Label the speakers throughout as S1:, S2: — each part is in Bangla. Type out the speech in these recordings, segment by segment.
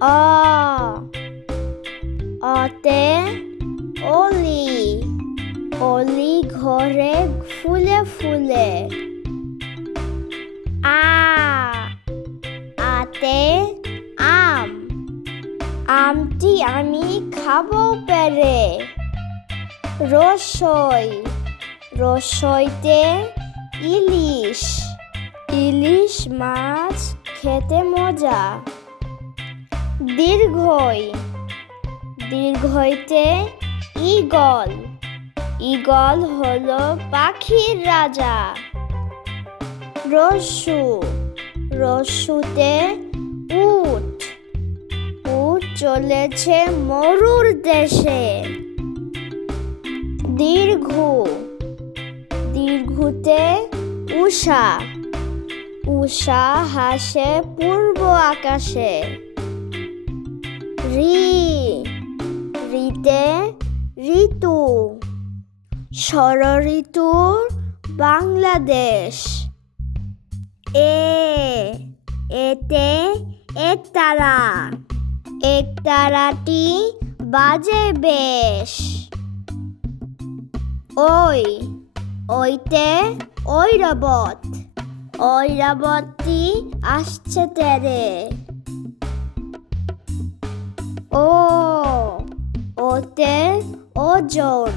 S1: অ অতে অলি অলি ঘরে ফুলে ফুলে। আ, আতে আম, আমটি আমি খাব পেরে। রসই, রসইতে ইলিশ ইলিশ মাছ খেতে মজা। দীর্ঘই। দীর্ঘইতে ঈগল। ঈগল হলো পাখির রাজা। রস্যু রস্যুতে উট। উট চলেছে মরুর দেশে। দীর্ঘ। দীর্ঘতে উষা উষা হাসে পূর্ব আকাশে। রি, রিতে ঋতু ষড় ঋতুর বাংলাদেশ। এ, এতে একতারা, একতারাটি বাজে বেশ। ওই, ওইতে ঐরাবত ঐরাবতী আসছে তেরে। ও ওতে ওজন।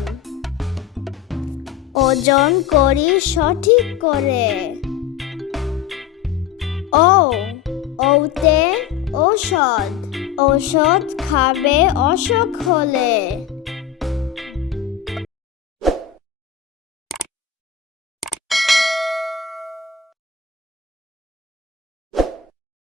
S1: ওজন করি সঠিক করে। ও ওতে ঔষধ। ঔষধ খাবে অসুখ হলে।